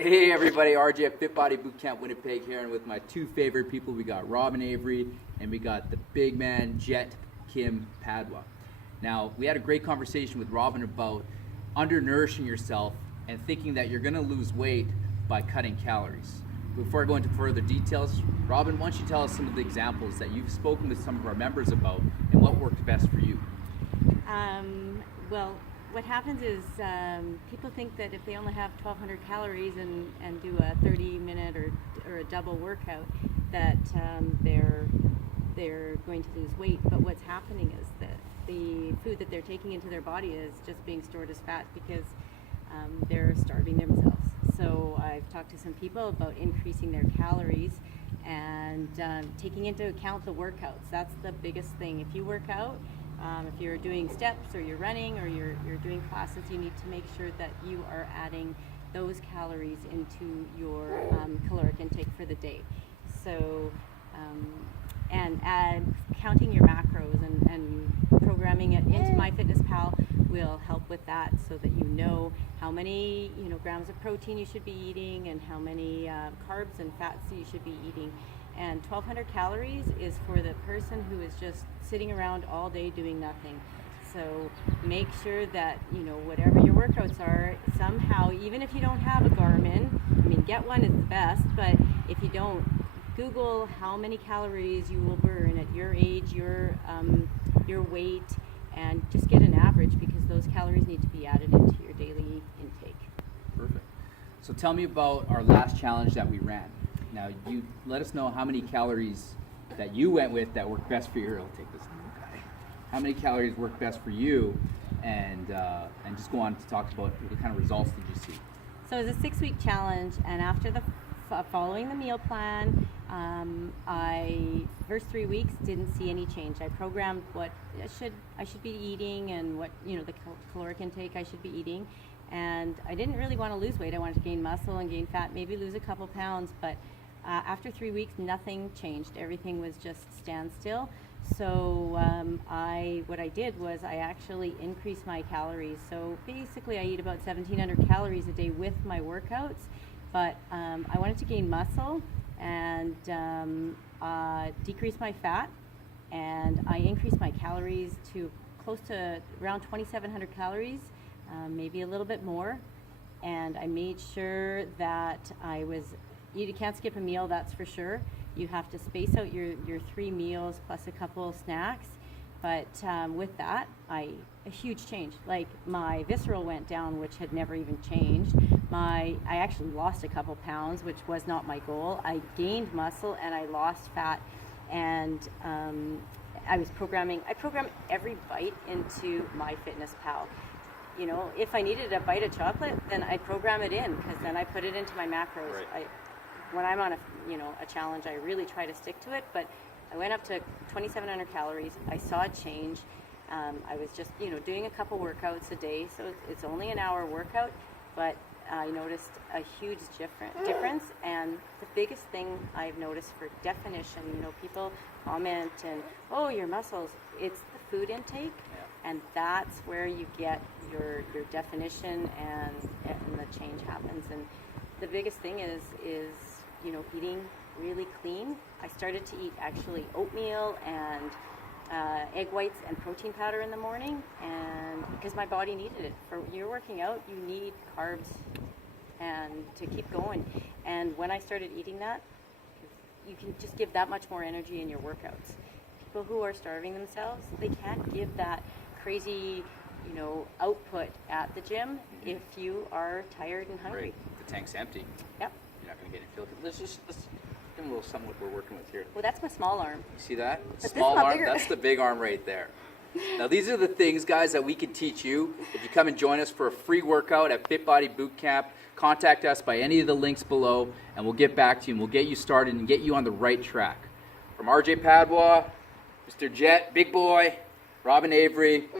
Hey everybody, RJ at Fit Body Bootcamp Winnipeg here, and with my two favorite people, we got Robyn Avery and we got the big man Jet Kim Padua. Now, we had a great conversation with Robyn about undernourishing yourself and thinking that you're going to lose weight by cutting calories. Before I go into further details, Robyn, why don't you tell us some of the examples that you've spoken with some of our members about and what worked best for you? Well, what happens is people think that if they only have 1,200 calories and do a 30-minute or a double workout, that they're going to lose weight. But what's happening is that the food that they're taking into their body is just being stored as fat because they're starving themselves. So I've talked to some people about increasing their calories and taking into account the workouts. That's the biggest thing. If you work out, if you're doing steps or you're running or you're doing classes, you need to make sure that you are adding those calories into your caloric intake for the day. So, and counting your macros and programming it into MyFitnessPal will help with that, so that you know how many grams of protein you should be eating and how many carbs and fats you should be eating. And 1,200 calories is for the person who is just sitting around all day doing nothing. So make sure that, whatever your workouts are, somehow, even if you don't have a Garmin, get one is the best, but if you don't, Google how many calories you will burn at your age, your weight, and just get an average, because those calories need to be added into your daily intake. Perfect. So tell me about our last challenge that we ran. Now, you let us know how many calories that you went with that worked best for you. I'll take this guy. How many calories worked best for you, and just go on to talk about what kind of results did you see. So it was a 6-week challenge, and after following the meal plan, I first 3 weeks didn't see any change. I programmed what I should be eating and what the caloric intake I should be eating, and I didn't really want to lose weight. I wanted to gain muscle and gain fat, maybe lose a couple pounds, but after 3 weeks, nothing changed. Everything was just standstill. So what I did was I actually increased my calories. So basically, I eat about 1,700 calories a day with my workouts. But I wanted to gain muscle and decrease my fat, and I increased my calories to close to around 2,700 calories, maybe a little bit more. And I made sure that you can't skip a meal, that's for sure. You have to space out your 3 meals plus a couple snacks. But with that, a huge change. Like, my visceral went down, which had never even changed. I actually lost a couple pounds, which was not my goal. I gained muscle and I lost fat. And I programmed every bite into MyFitnessPal. If I needed a bite of chocolate, then I program it in, because then I put it into my macros. Right. When I'm on a challenge, I really try to stick to it. But I went up to 2,700 calories. I saw a change. I was just doing a couple workouts a day, so it's only an hour workout, but I noticed a huge difference. And the biggest thing I've noticed for definition, people comment and, oh, your muscles, it's the food intake. Yeah. And that's where you get your definition and the change happens. And the biggest thing is eating really clean. I started to eat actually oatmeal and egg whites and protein powder in the morning, and because my body needed it. For you're working out, you need carbs and to keep going. And when I started eating that, you can just give that much more energy in your workouts. People who are starving themselves, they can't give that crazy output at the gym if you are tired and hungry. Right. The tank's empty. Yep. You're not going to get any feel. Let's give them a little something what we're working with here. Well, that's my small arm. You see that? But Small arm, bigger. that's the big arm right there. Now, these are the things, guys, that we can teach you. If you come and join us for a free workout at Fit Body Bootcamp, contact us by any of the links below, and we'll get back to you, and we'll get you started and get you on the right track. From RJ Padua, Mr. Jet, Big Boy, Robyn Avery.